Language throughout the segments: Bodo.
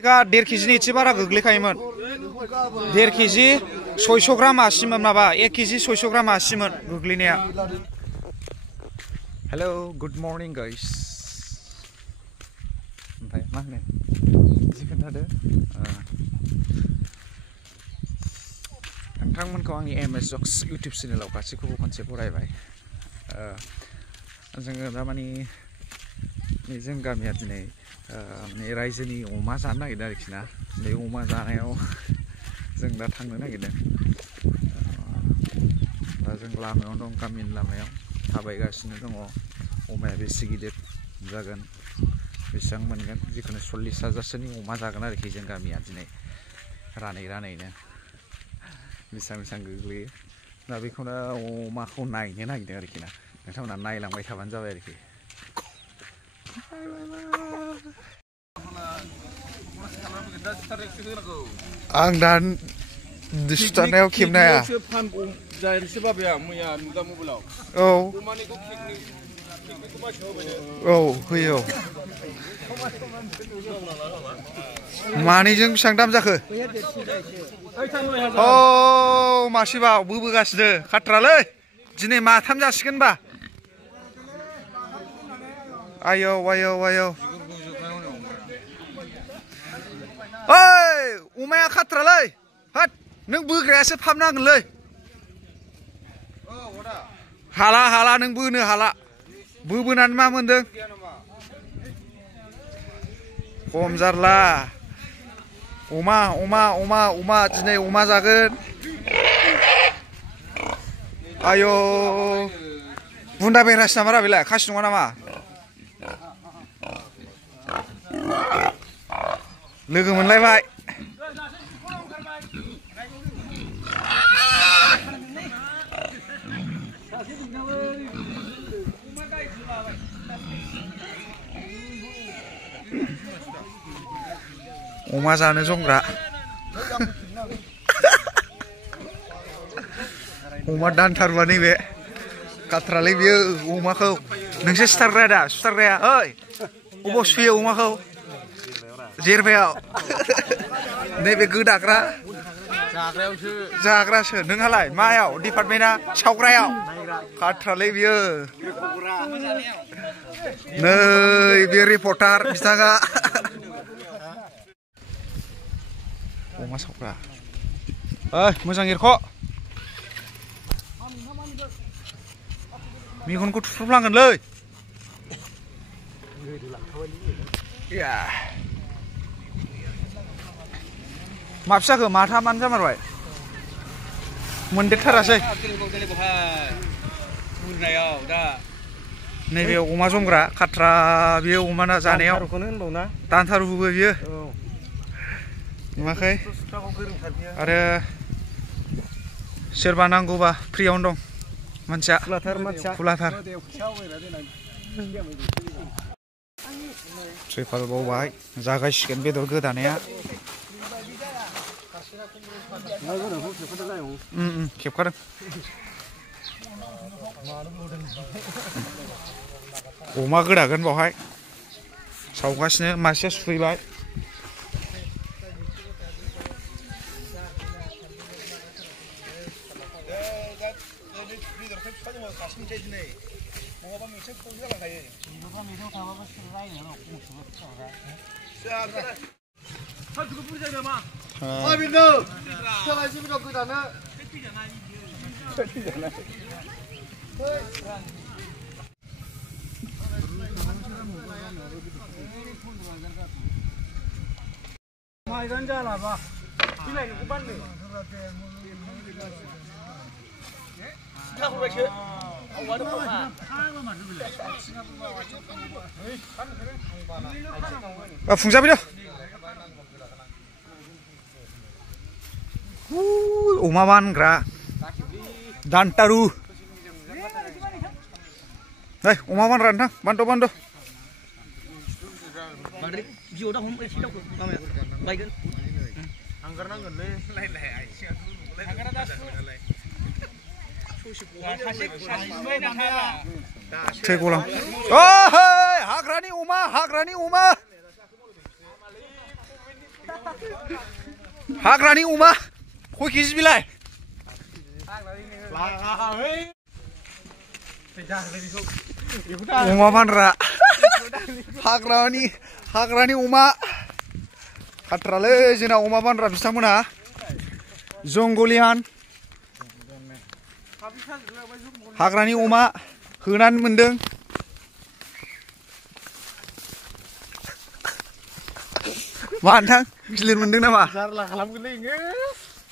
1.5 केजिनि एसे बारा गोग्लैखायोमोन 1.5 केजि 600 ग्राम आसिमोन माबा 1 केजि 600 ग्राम आसिमोन गोग्लैनाया हेलौ गुड मर्निं गाइस ओमफ्राय मा होनो जि खोन्थादो नोंथांमोनखौ आंनि एमएस जक्स इउटिउब चेनेलाव गासैखौबो खनसे बरायबाय जोङो दामानि जों गामिया दिनै रायजोनि अमा जानो नागिरदों आरोखि ना बे अमा जानायाव जों दा थांनो नागिरदों दा जों लामायाव दं गामिनि लामायाव थाबायगासिनो दङ अमाया बेसे गिदिर जागोन बेसेबां मोनगोन जिखुनु 40,000सोनि अमा जागोन आरोखि जों गामिया दिनै रानैनो बेसेबां गोग्लैयो दा बेखौनो अमाखौ नायनो नागिरदों आरोखि ना नोंथांमोना नायलांबाय थाबानो जाबाय आरोखि आं दा सुथारनायाव खेबनो हाया औ होयो मानैजों बेसेबां दाम जाखो औ मासेबा बोबोगासिनो खाथ्रालै दिनै माथाम जासिगोनबा आयौ आयौ आयौ ओइ अमाया खाथ्रालै हाट नों बोग्रायासो फामनांगोनलै हाला नों बोनो हाला बोबोनानै मा मोनदों खम जारला अमा दिनै अमा जागोन आयौ बुन्दा बेरासि नामा रा बेलाय खासि नङा नामा लोगो मोनलायबाय अमा जानो जंग्रा अमा दानथारबा नैबे खाथ्रालै बियो अमाखौ नोंसो सुथारग्राया ओइ अबाव सुयो अमाखौ जेरबायाव नैबे गोदाग्रा जाग्रासो नोंहालाय मायाव डिपार्टमेन्टआ सावग्रायाव खाथ्रालै बियो नै बे रिपर्टार बिथाङा अमा सावग्रा ओइ मोजां एरख' मेगनखौ थुफ्रुफ्लांगोनलै मा फिसाखौ माथामानो जामारबाय मोनदेरथारासै नैबे अमा जमग्रा खाथ्रा बेयो अमा जानायाव दानथारुबो बियो नुवाखै आरो सोरबा नांगौबा फ्रियावनो दं मानसिया खुलाथार ट्रिपाल बावबाय जागायसिगोन बेदर गोदानाया खेबखादों अमा गोदागोन बावहाय सावगासिनो मासेया सुफैबाय माइगान जालाबा बिलाइखौ बाननो सिथाखौबायसो फुंजाबाय अमा बानग्रा दानथारु नै अमा बानग्रा नोंथां बान्द' थै गलां हाग्रानि अमा हाग्रानि अमा खय केजि बिलाय अमा फानग्रा हाग्रानि अमा खाथ्रालै जोंना अमा फानग्रा बिथांमोनहा जंगलियान हाग्रानि अमा होनानै मोनदों मा नोंथां गिलिर मोनदों नामा जारला खालामगोनलै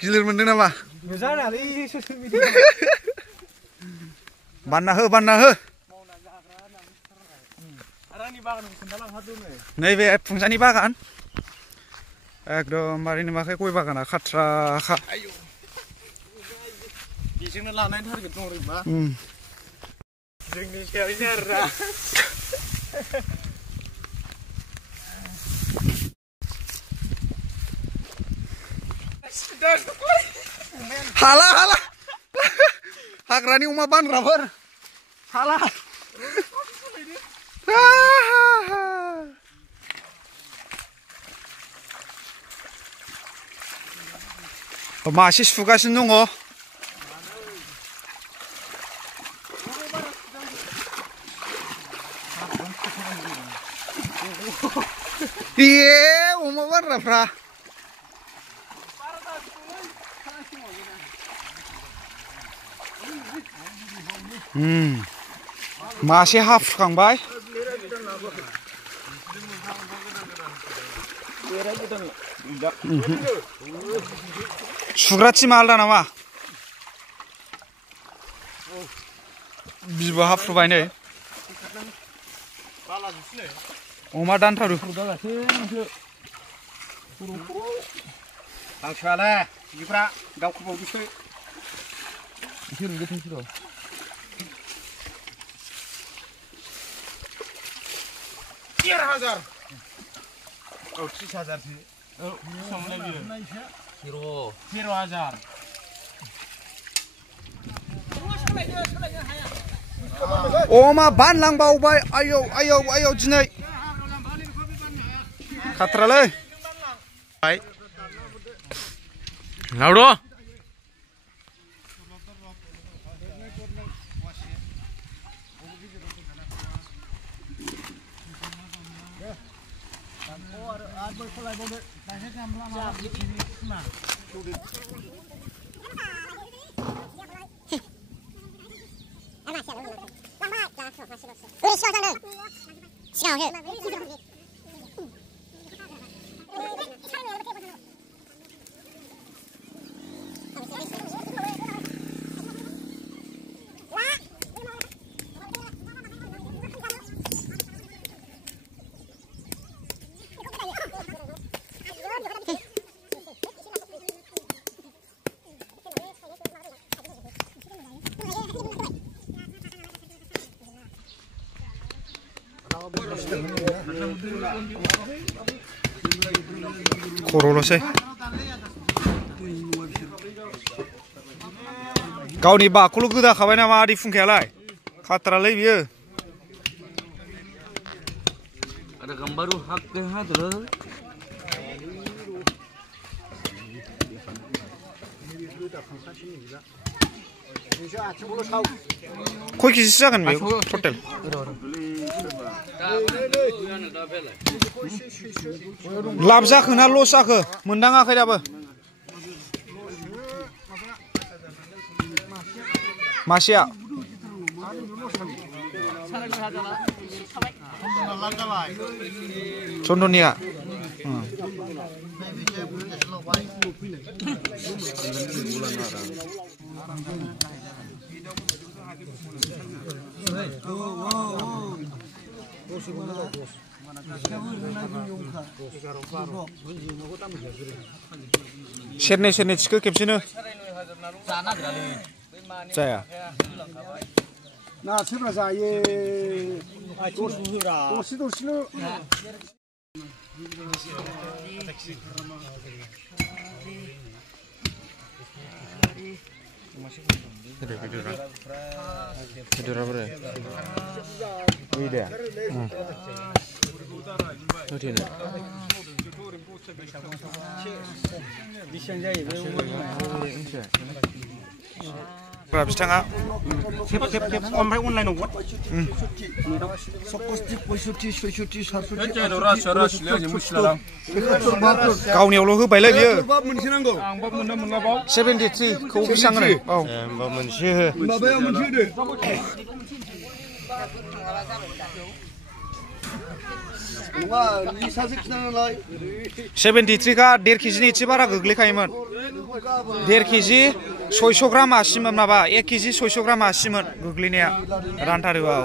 गिलिर मोनदों नामा मोजाङालै ससियेल मिडिया बानना हो नैबे फुंजानि बागान एकदमबारे नुवाखै गय बागाना खाथ्राखा बेजोंनो लानायनि टारगेट दं ओरैबा जोंनि सायावनो आरोना हाला हाग्रानि अमा बानग्राफोर हाला मासे सुगासिनो दङ अमा बानग्राफ्रा मासे हाफुखांबाय सुग्रा थिमा आलदा नामा बिबो हाफुबाय नै अमा दानथारो हांसोआलाय बिफ्रा दाउखोबावदोसो 10,000 औ 30,000 औ बेसेबांलाय बियो 13,000 अमा बानलांबावबाय आयौ दिनै खाथ्रालै लावदो खर'ल'सै गावनि बाखौल' गोदाखाबाय नामा आदै फुंखायालाय खाथ्रालै बियो ada gambaru hak ke hadro खय केजिसो जागोन बे टटेल लाब जाखो ना लस जाखो मोनदाङाखै दाबो मासेया चन्दनिया सेरनै थिखो खेबसेनो जाया ना सोरबा जायो दसेल' बेदरा बोरै ओइ दे बिथाङा खेब ओमफ्राय अनलाइनाव हर 67 गावनियावल' होबायलाय बियो मोनसे नांगौ आंबा मोननो मोनलाबाव 73 खौ बेसां होनो औ होमबा मोनसे हो माबाया मोनसे होदो 73 का 1.5 केजिनि एसे बारा गोग्लैखायोमोन 1.5 केजि 600 ग्राम आसिमोन माबा 1 केजि 600 ग्राम आसिमोन गोग्लैनाया रानथारोबा औ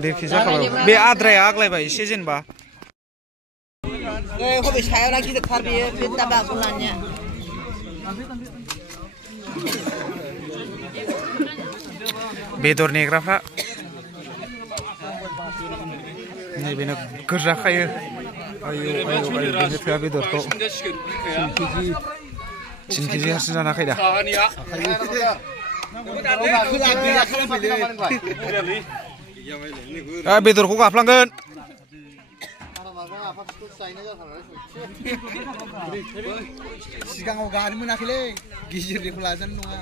1.5 केजि जाखाबाय बे आद्राया आग्लायबाय एसे जेनेबा हबे सायावना गिदिरथार बेयो बे दाबा गुनानिया बेदर नेग्राफ्रा नैबेनो गोरजाखायो आयौ बेनो थोआ बेदरखौ 3 केजि हारसिं जाना खायदा बेदरखौ गाफ्लांगोन सिगाङाव गानो मोनाखैलै गिजिरनिखौ लाजानो नङा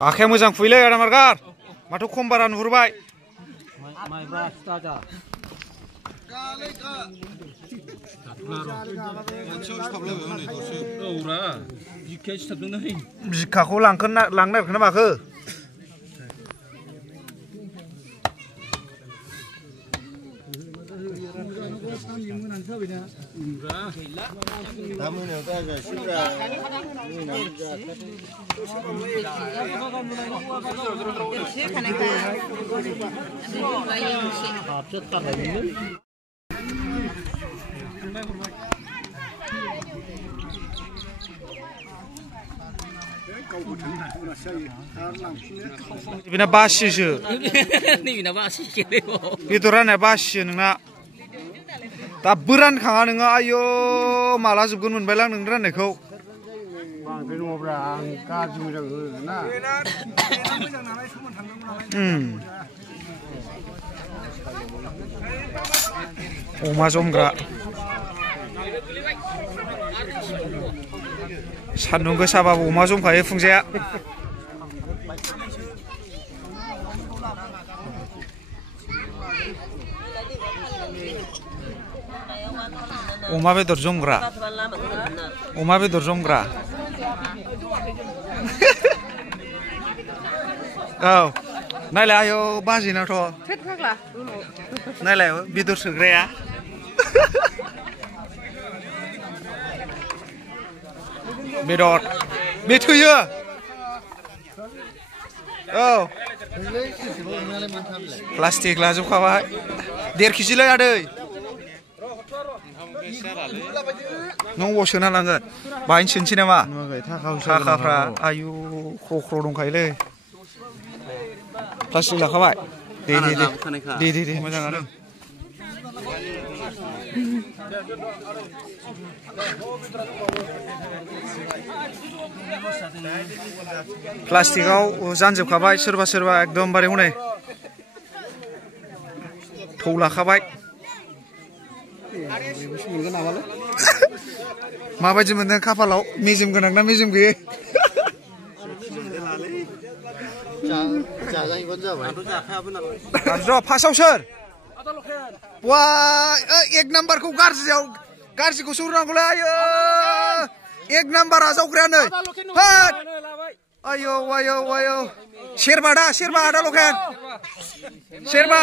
आखाया मोजां फुइलै आदा मारगार माथो खम बारा नुहुरबाय बिखाखौ लांनो नागिरखोना माखो बेना बासियोसो बेदर राननाया बासियो नोंना दाबो रानखाङा नोङो आयौ माला जोबगोन मोनबायलां नोंनि राननायखौ बांद्राय नङाब्रा आं गाज्रि मोजां होना अमा जमग्रा सान्दुं गोसाबाबो अमा जमखायो फुंजाया अमा बेदर जमग्रा अमा बेदर जमग्रा औ नायलाय आयौ बाजिनाथ' नायलाय बेदर सोग्राया बेदर बे थैयो औ प्लास्टिक लाजोबखाबाय 1.5 केजिलाय आदै नों अबाव सोना लांगोन बाहायनो सोनोसै नामा थाखाफ्रा आयु ख्र' दंखायोलै प्लास्टिक लाखाबाय दे मोजाङानो प्लास्टिकआव जानजोबखाबाय सोरबा एकदमबारे हनै थौ लाखाबाय माबायदि मोनदों खाफालाव मेजेम गोनां ना मेजेम गैयै फार्स्टआव सोर वा 1 नाम्बारखौ गाज्रिखौ सोरनांगौलै आयो 1 नाम्बार आजावग्रायानो आयौ सेरबा आदा लखेन सेरबा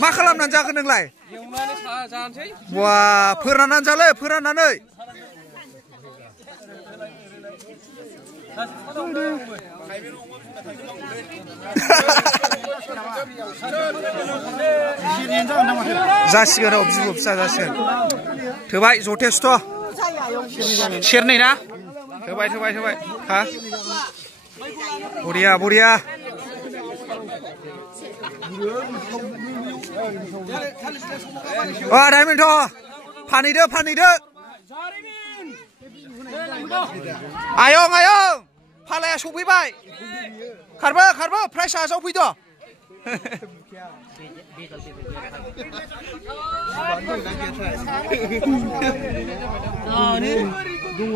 मा खालामनानै जागोन नोंलाय वा फोराननानै जालै फोराननानै जासिगोन औ बिबु फिसा जासिगोन थोबाय जथेस्थ' सेरनै ना थोबाय हा बरिया डायमन्ड फानहैदो आयं फालाया सफैबाय खारबो प्राइसा जावफैदो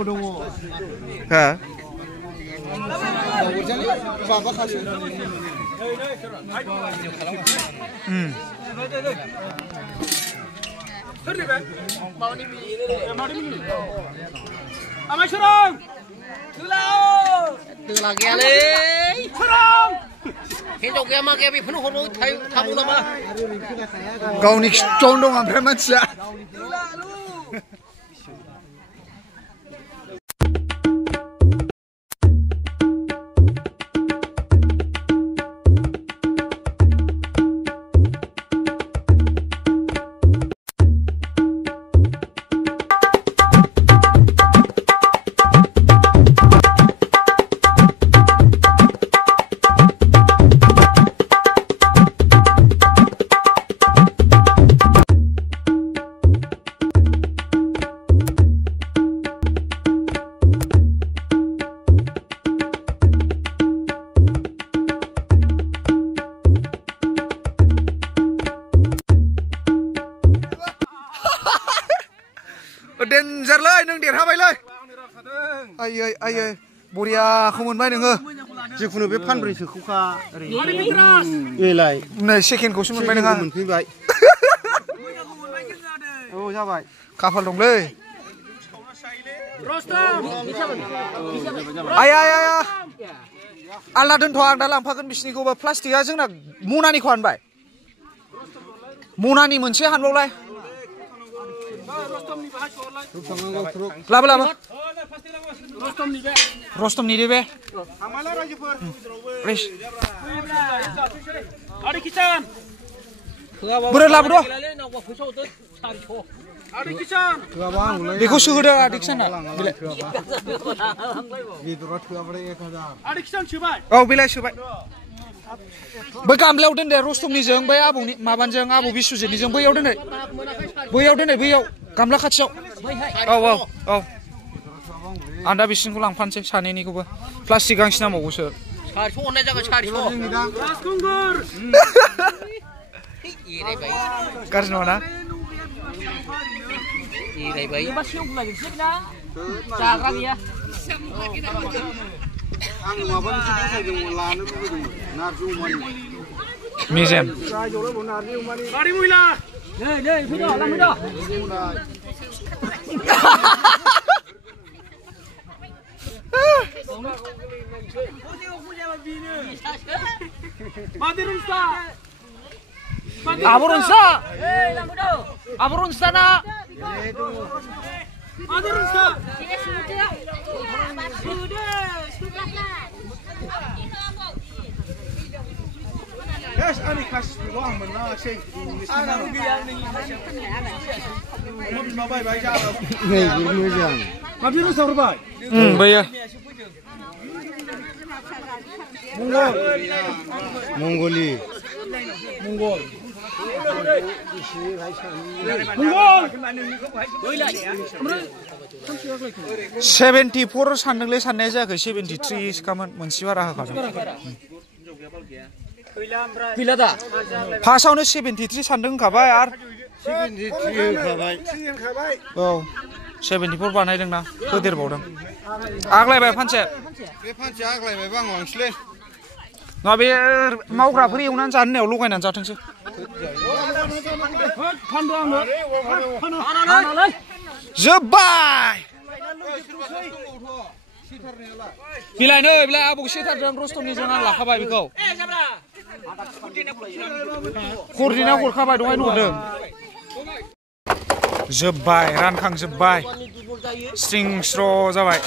दङ हा माबाखासो Tula gaya le. Hidup gaya mah gaya penuh hormon tamu nama. गावनि खिथुआवनो दं ओमफ्राय मानसिया डेन्जारलै नों देरहाबायलै आयै बरियाखौ मोनबाय नोङो जिखुनु बे फानब्रैसोखौखा एलाय नै सेकेन्डखौसो मोनबाय नोंहा मोनफैबाय औ जाबाय खाफाल दंलै आया आलदा दोनथ' आं दा लांफागोन बिसिनिखौबो प्लास्टिकआ जोंना मनानिखौ हानबाय मनानि मोनसे हानबावलाय लाबो रस्तमनि दे बे बोरै लाबोद' बेखौ सोहोदो आदै किसाना औ बेलाय सोबाय बै गामलायाव दोन दे रस्तमनिजों बै आबौनि माबानिजों आबौ बिसुजितनिजों बैयाव दोनै बैयाव गामला खाथियाव औ आं दा बिसिनिखौ लांफानोसै सानैनिखौबो प्लास्टिक गांसे नांबावगौसो गाज्रि नङा ना मेजेम Aburunsa na. Yes, ani kasih doang benar sih. Ana rugi yang ni. Mobil mau baik jalan. Nih, gini aja. Mobil rusak berapa? Bayar. Mongoli. 74 सानदोंलै साननाया जायाखै 73 सोखामोन मोनसे बारा होखादों गैला दा फार्स्टआवनो 73 सानदों होखाबाय आरो 73 होखाबाय औ 74 बानायदोंना होदेरबावदों आग्लायबाय फानसे बे फानसे आग्लायबायबा आं लांसैलै नङा बे मावग्राफोर एवनानै जानो होननायाव लगायनानै जाथोंसै जोब्बाय बिलाय आबौ सेथारजों रस्तमनिजों आं लाखाबाय बेखौ खरदिना हरखाबाय दहायनो हरदों जोब्बाय रानखांजोब्बाय स्रिं स्र' जाबाय